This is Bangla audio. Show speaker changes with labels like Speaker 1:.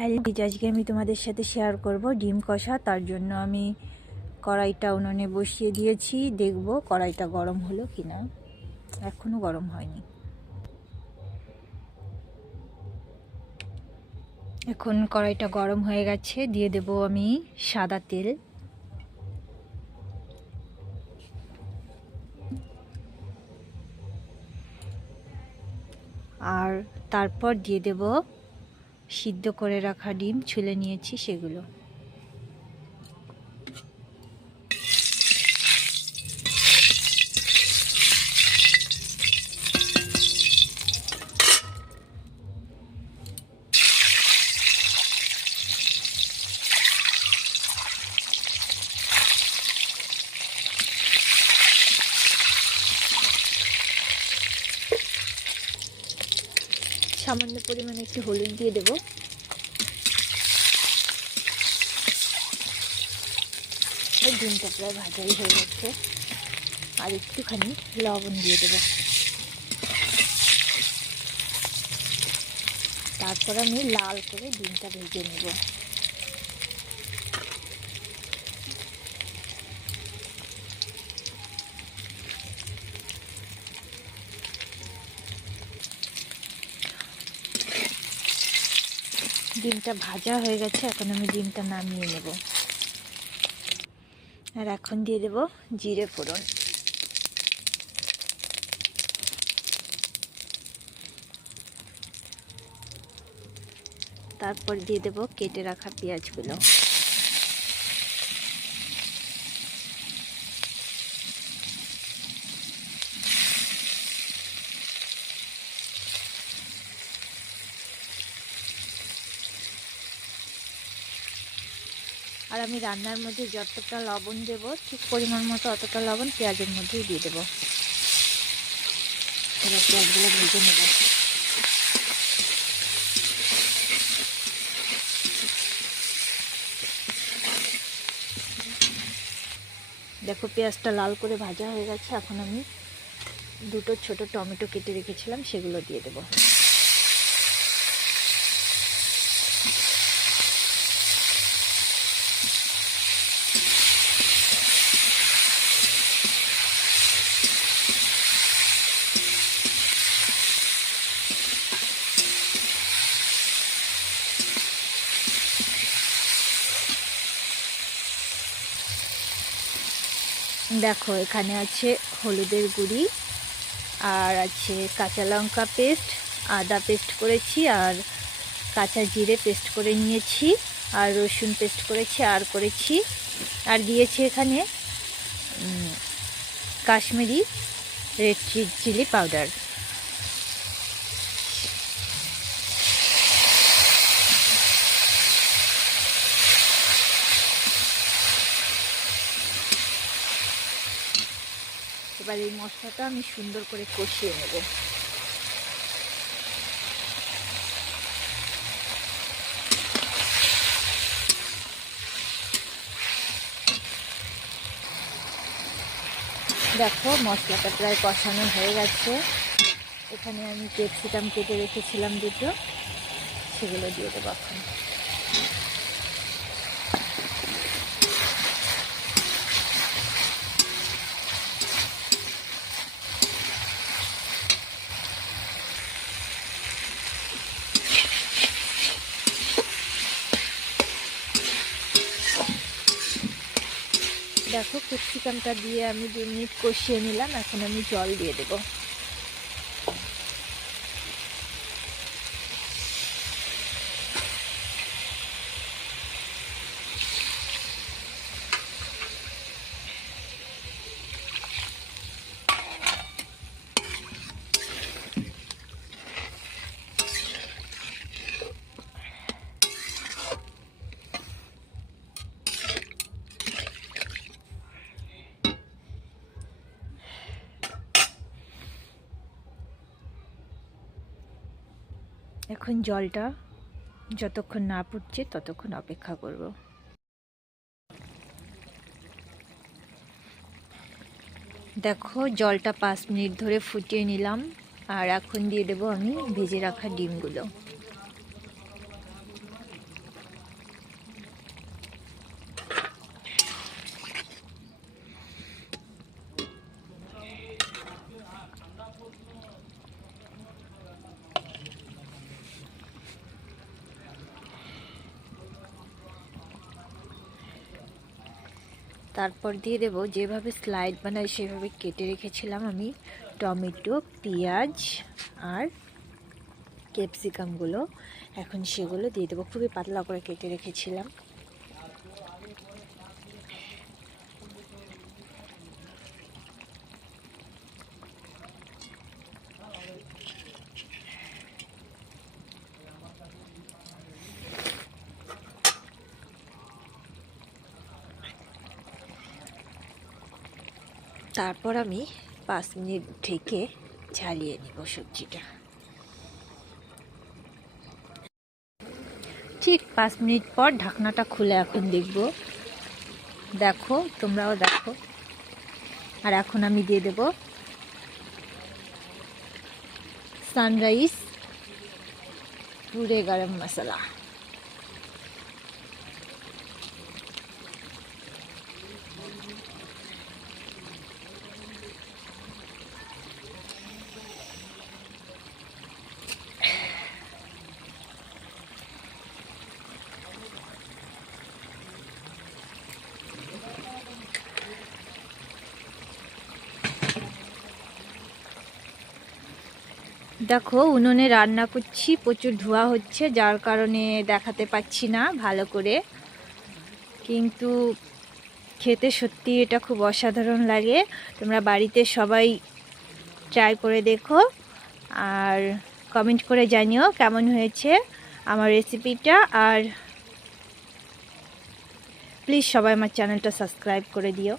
Speaker 1: হ্যালো আজকে আমি তোমাদের সাথে শেয়ার করব ডিম কষা। তার জন্য আমি কড়াইটা উনুনে বসিয়ে দিয়েছি। দেখব কড়াইটা গরম হলো কি না এখনও গরম হয়নি। এখন কড়াইটা গরম হয়ে গেছে। দিয়ে দেব আমি সাদা তেল। আর তারপর দিয়ে দেব সিদ্ধ করে রাখা ডিম ছুলে নিয়েছি সেগুলো। সামান্য পরিমাণে একটু হলুদ দিয়ে দেব। ডিমটা প্রায় ভাজাই হয়ে যাচ্ছে আর একটুখানি লবণ দিয়ে দেব। তারপর আমি লাল করে ডিমটা ভেজে নেব। ডিমটা ভাজা হয়ে গেছে, এখন আমি ডিমটা নামিয়ে নেব। আর এখন দিয়ে দেব জিরে ফোড়ন। তারপর দিয়ে দেব কেটে রাখা পেঁয়াজগুলো। আর আমি রান্নার মধ্যে যতটা লবণ দেব, ঠিক পরিমাণ মতো অতটা লবণ পেঁয়াজের মধ্যেই দিয়ে দেবো। এবার পেঁয়াজগুলো ভেজে নেব। দেখো পেঁয়াজটা লাল করে ভাজা হয়ে গেছে, এখন আমি দুটো ছোট টমেটো কেটে রেখেছিলাম, সেগুলো দিয়ে দেবো। দেখো, এখানে আছে হলুদের গুড়ি, আর আছে কাঁচা লঙ্কা পেস্ট, আদা পেস্ট করেছি, আর কাঁচা জিরে পেস্ট করে নিয়েছি, আর রসুন পেস্ট করেছি, আর করেছি, আর দিয়েছি এখানে কাশ্মীরি রেড চিলি পাউডার। এবার এই মশলাটা আমি সুন্দর করে কষিয়ে নেব। দেখো, মশলাটা প্রায় কষানো হয়ে গেছে। এখানে আমি ক্যাপসিকাম কেটে রেখেছিলাম দুটো। সেগুলো দিয়ে দেবো এখন। দেখো ক্যাপসিকামটা দিয়ে আমি দু মিনিট কষিয়ে নিলাম এখন আমি জল দিয়ে দেবো। এখন জলটা যতক্ষণ না ফুটছে ততক্ষণ অপেক্ষা করব। দেখো, জলটা পাঁচ মিনিট ধরে ফুটিয়ে নিলাম, আর এখন দিয়ে দেবো আমি ভেজে রাখা ডিমগুলো। তারপর দিয়ে দেব যেভাবে স্লাইড বানাই সেভাবে কেটে রেখেছিলাম আমি টমেটো, পেঁয়াজ আর ক্যাপসিকামগুলো। এখন সেগুলো দিয়ে দেবো। খুবই পাতলা করে কেটে রেখেছিলাম। তারপর আমি পাঁচ মিনিট ঢেকে ঝালিয়ে নিব সবজিটা। ঠিক পাঁচ মিনিট পর ঢাকনাটা খুলে এখন দেখব। দেখো, তোমরাও দেখো। আর এখন আমি দিয়ে দেব সানরাইজ পুরে গরম মশলা। দেখো উনুনে রান্না করছি, প্রচুর ধোয়া হচ্ছে, যার কারণে দেখাতে পাচ্ছি না ভালো করে। কিন্তু খেতে সত্যি এটা খুব অসাধারণ লাগে। তোমরা বাড়িতে সবাই ট্রাই করে দেখো আর কমেন্ট করে জানিও কেমন হয়েছে আমার রেসিপিটা আর প্লিজ সবাই আমার চ্যানেলটা সাবস্ক্রাইব করে দিও।